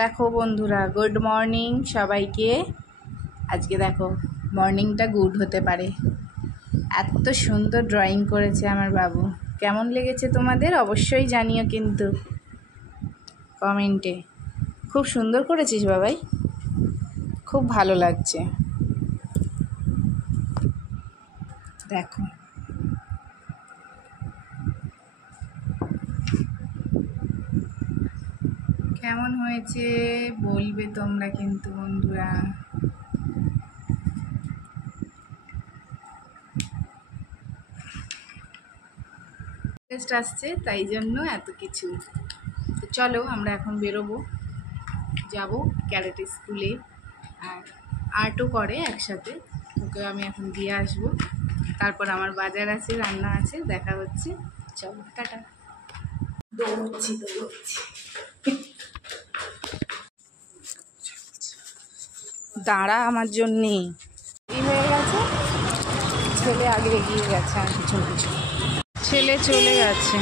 দেখো বন্ধুরা, good morning সবাইকে। আজকে দেখো মর্নিংটা গুড হতে পারে। এত সুন্দর ড্রয়িং করেছে আমার বাবু। কেমন লেগেছে তোমাদের অবশ্যই জানিও কিন্তু কমেন্টে। খুব সুন্দর করেছিস বাবাই, খুব ভালো লাগছে। দেখো কেমন হয়েছে বলবে তোমরা কিন্তু বন্ধুরা। টেস্ট আসছে তাই জন্য এত কিছু। তো চলো আমরা এখন বেরোবো, যাব ক্যারেটে স্কুলে। আর আর্টও করে একসাথে, ওকে আমি এখন দিয়ে আসবো। তারপর আমার বাজার আছে, রান্না আছে, দেখা হচ্ছে। চলো টাটা। দৌড়চ্ছি। দাঁড়া আমার জন্যে। এই হয়ে গেছে, ছেলে আগে এগিয়ে গেছে, আর কিছু কিছু ছেলে চলে গেছে।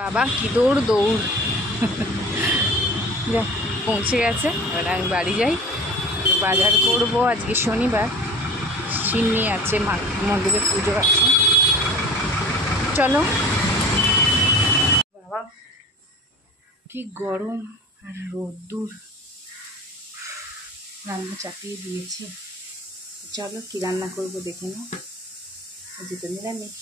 বাবা কি দৌড় দৌড়। যা পৌঁছে গেছে, এবার আমি বাড়ি যাই। বাজার করবো, আজকে শনিবার, সিন্নি আছে, মন্দিরে পুজো আছে। চলো। বাবা কি গরম আর রোদ্দুর, রান্না চাপিয়ে দিয়েছে। চলো কি রান্না করবো দেখে নাও। আজকে তো নিরামিষ।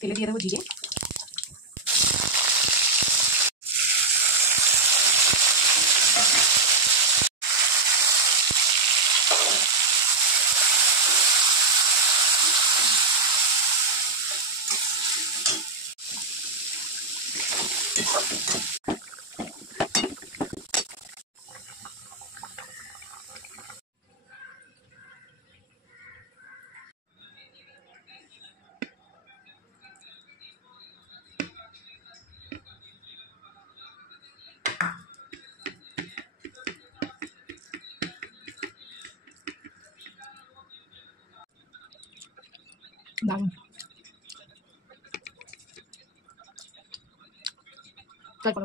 তেলে দিয়ে দেবো জিরে, দারুণ। তারপরে